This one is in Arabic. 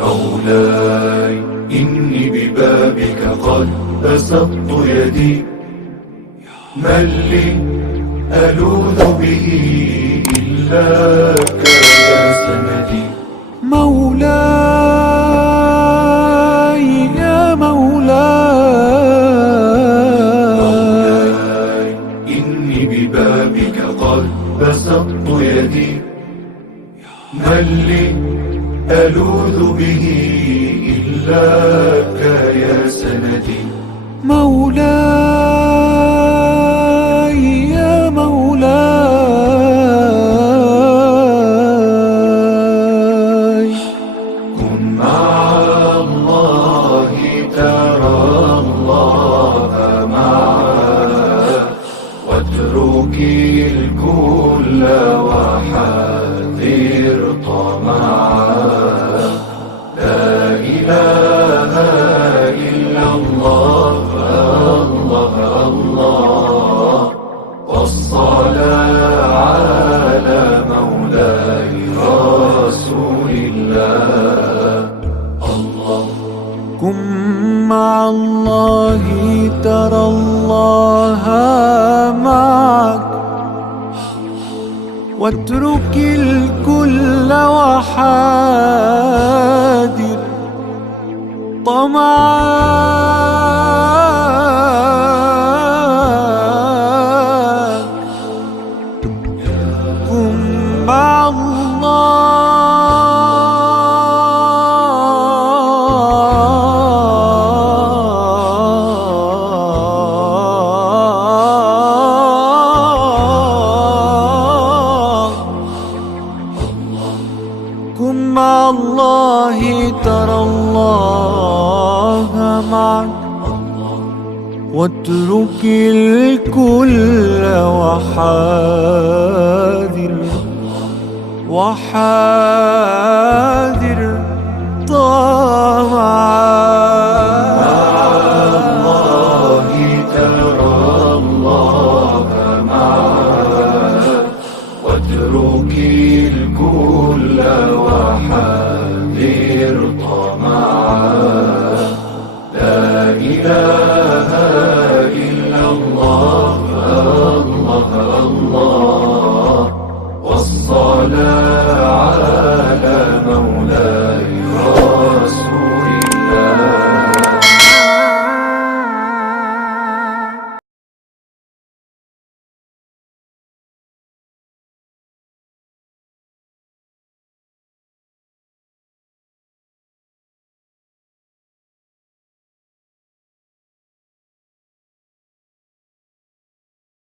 مولاي إني ببابك قد بسطت يدي، من لي ألوذ به إلاك يا سندي. مولاي يا مولاي إني ببابك قد بسطت يدي، من لي ألوذ به إلاك يا سندي. مولاي يا مولاي كن مع الله ترى الله معك، واترك الكل وحذر طمعا. لا إله إلا الله الله الله، والصلاة على مولاي رسول الله. الله كن مع الله ترى الله معك، واترك الكل وحاذر طمعك. كن مع كن مع الله ترى الله معك، واترك الكل وحاذر الله ترى الله معك، واترك الكل وحذر طمعا. لا إله